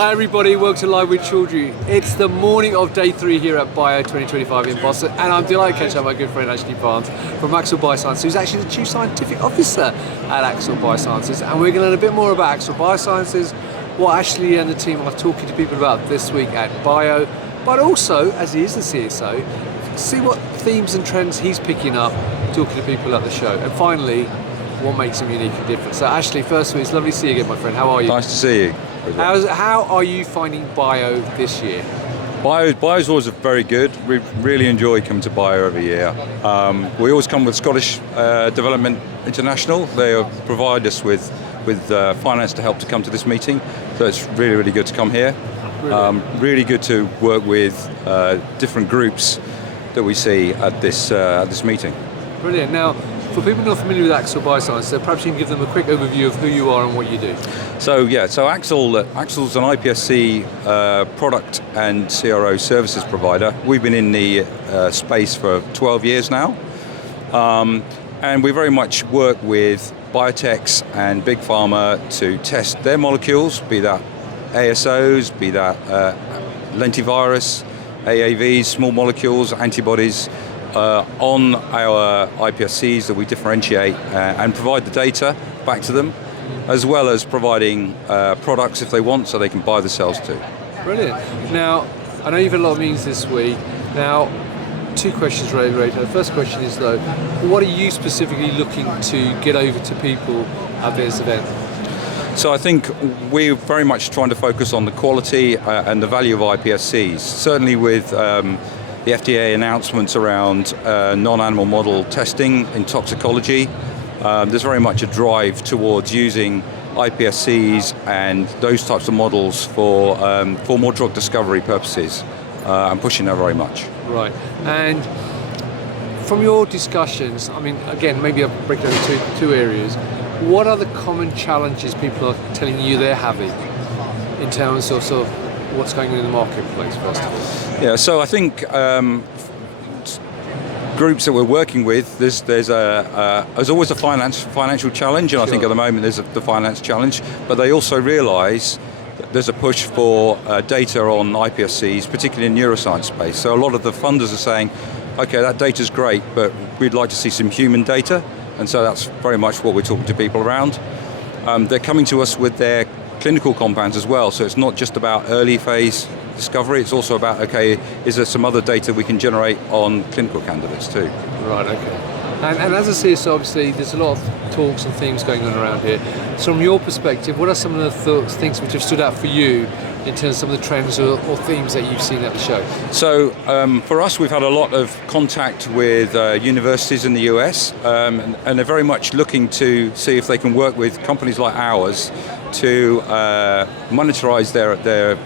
Hi everybody, welcome to Live with Children. It's the morning of day 3 here at BIO2025 in Boston, and I'm delighted to catch up with my good friend Ashley Barnes from Axol Bioscience, who's actually the Chief Scientific Officer at Axol Biosciences, and we're going to learn a bit more about Axol Biosciences, what Ashley and the team are talking to people about this week at BIO, but also, as he is the CSO, see what themes and trends he's picking up talking to people at the show, and finally, what makes him unique and different. So Ashley, first of all, it's lovely to see you again, my friend. How are you? Nice to see you. How are you finding BIO this year? BIO's always very good. We really enjoy coming to BIO every year. We always come with Scottish Development International. They provide us with finance to help to come to this meeting. So it's really, really good to come here. Really good to work with different groups that we see at this meeting. Brilliant. Now, for people not familiar with Axol Bioscience, perhaps you can give them a quick overview of who you are and what you do. So Axol's an iPSC product and CRO services provider. We've been in the space for 12 years now, and we very much work with biotechs and big pharma to test their molecules, be that ASOs, be that lentivirus, AAVs, small molecules, antibodies, on our iPSCs that we differentiate and provide the data back to them, as well as providing products if they want, so they can buy the cells too. Brilliant. Now, I know you've had a lot of meetings this week. Now, 2 questions related. The first question is though, what are you specifically looking to get over to people at this event? So I think we're very much trying to focus on the quality and the value of iPSCs. Certainly with the FDA announcements around non-animal model testing in toxicology. There's very much a drive towards using iPSCs and those types of models for more drug discovery purposes, and pushing that very much. Right. And from your discussions, I mean, again, maybe I'll break down into two areas. What are the common challenges people are telling you they're having in terms of sort of what's going on in the marketplace, first of all? Yeah, so I think groups that we're working with, there's always a financial challenge, and I think at the moment there's the finance challenge, but they also realise that there's a push for data on iPSCs, particularly in neuroscience space. So a lot of the funders are saying, okay, that data's great, but we'd like to see some human data, and so that's very much what we're talking to people around. They're coming to us with their clinical compounds as well, so it's not just about early phase discovery, it's also about, okay, is there some other data we can generate on clinical candidates too? Right, okay. And as a CSO, obviously, there's a lot of talks and themes going on around here. So from your perspective, what are some of the things which have stood out for you in terms of some of the trends or themes that you've seen at the show? So for us, we've had a lot of contact with universities in the US, and they're very much looking to see if they can work with companies like ours to monetize their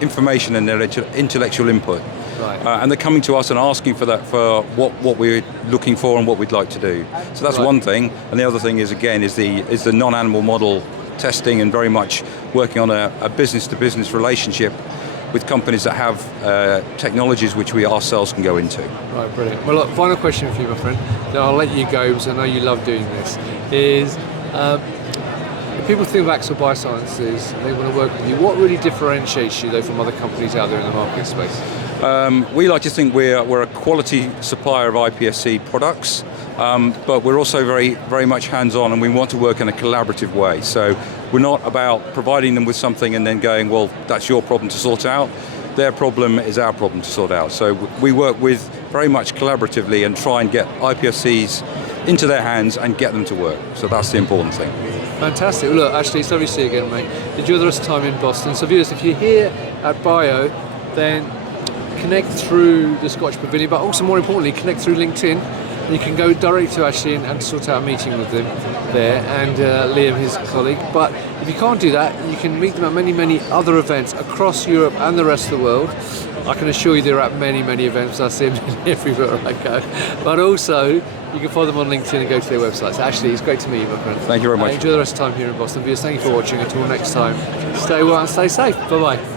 information and their intellectual input. Right. And they're coming to us and asking for that, for what we're looking for and what we'd like to do. So that's one thing. And the other thing is, again, is the non-animal model testing, and very much working on a business-to-business relationship with companies that have technologies which we ourselves can go into. Right, brilliant. Well, look, final question for you, my friend. Now, I'll let you go because I know you love doing this. Is if people think of Axol Biosciences and they want to work with you, what really differentiates you though from other companies out there in the market space? We like to think we're a quality supplier of iPSC products, but we're also very, very much hands-on, and we want to work in a collaborative way. So we're not about providing them with something and then going, well, that's your problem to sort out. Their problem is our problem to sort out. So we work with very much collaboratively and try and get iPSCs into their hands and get them to work. So that's the important thing. Fantastic. Well, look, actually, it's lovely to see you again, mate. Enjoy the rest of the time in Boston. So viewers, if you're here at BIO, then connect through the Scottish Pavilion, but also more importantly, connect through LinkedIn. And you can go directly to Ashley and sort out a meeting with them there, and Liam, his colleague. But if you can't do that, you can meet them at many, many other events across Europe and the rest of the world. I can assure you they're at many, many events. I see them everywhere I go. But also, you can follow them on LinkedIn and go to their websites. Ashley, it's great to meet you, my friend. Thank you very much. Enjoy the rest of the time here in Boston. Viewers, thank you for watching. Until next time, stay well and stay safe. Bye-bye.